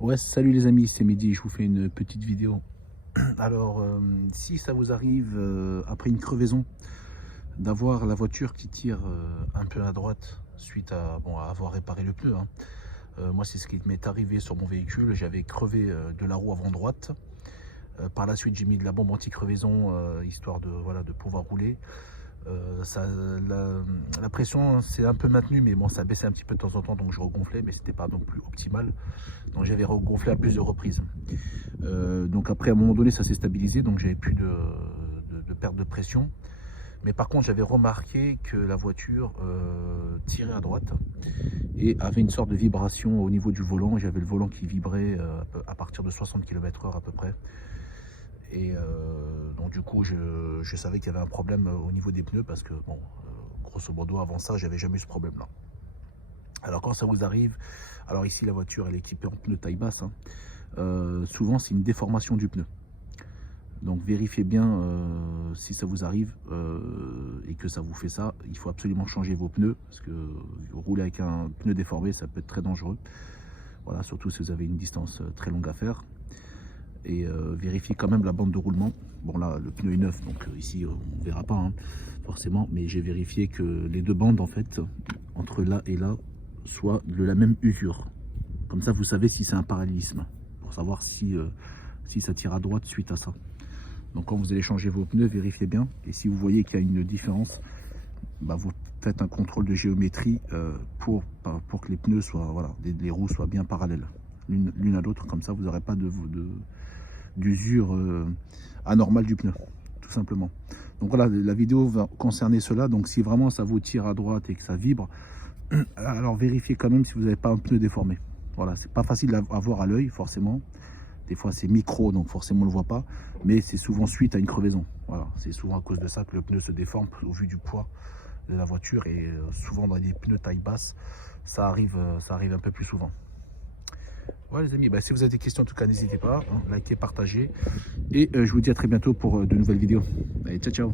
Ouais, salut les amis, c'est Mehdi, je vous fais une petite vidéo. Alors, si ça vous arrive après une crevaison d'avoir la voiture qui tire un peu à droite suite à, bon, à avoir réparé le pneu, hein. Moi, c'est ce qui m'est arrivé sur mon véhicule. J'avais crevé de la roue avant droite. Par la suite, j'ai mis de la bombe anti-crevaison histoire de, voilà, de pouvoir rouler. La pression s'est un peu maintenue, mais bon, ça baissait un petit peu de temps en temps, donc je regonflais, mais c'était pas non plus optimal. Donc j'avais regonflé à plusieurs reprises. Donc après, à un moment donné, ça s'est stabilisé, donc j'avais plus de perte de pression. Mais par contre, j'avais remarqué que la voiture tirait à droite et avait une sorte de vibration au niveau du volant. J'avais le volant qui vibrait à partir de 60 km/h à peu près. Et donc du coup, je savais qu'il y avait un problème au niveau des pneus parce que, bon, grosso modo, avant ça, j'avais jamais eu ce problème-là. Alors quand ça vous arrive, alors ici la voiture elle est équipée en pneus taille basse, hein. Souvent c'est une déformation du pneu. Donc vérifiez bien si ça vous arrive et que ça vous fait ça. Il faut absolument changer vos pneus parce que rouler avec un pneu déformé ça peut être très dangereux. Voilà, surtout si vous avez une distance très longue à faire. Et vérifiez quand même la bande de roulement. Bon là le pneu est neuf donc ici on ne verra pas, hein, forcément, mais j'ai vérifié que les deux bandes en fait entre là et là soient de la même usure. Comme ça vous savez si c'est un parallélisme pour savoir si ça tire à droite suite à ça. Donc quand vous allez changer vos pneus, vérifiez bien, et si vous voyez qu'il y a une différence, bah, vous faites un contrôle de géométrie pour que les pneus soient, voilà, les roues soient bien parallèles l'une à l'autre, comme ça vous n'aurez pas d'usure anormale du pneu, tout simplement. Donc voilà, la vidéo va concerner cela. Donc si vraiment ça vous tire à droite et que ça vibre, alors vérifiez quand même si vous n'avez pas un pneu déformé. Voilà, c'est pas facile à voir à l'œil forcément. Des fois c'est micro, donc forcément on le voit pas, mais c'est souvent suite à une crevaison. Voilà, c'est souvent à cause de ça que le pneu se déforme au vu du poids de la voiture, et souvent dans des pneus taille basse, ça arrive un peu plus souvent. Voilà les amis, bah, si vous avez des questions en tout cas n'hésitez pas, hein, likez, partagez, et je vous dis à très bientôt pour de nouvelles vidéos. Allez, ciao ciao.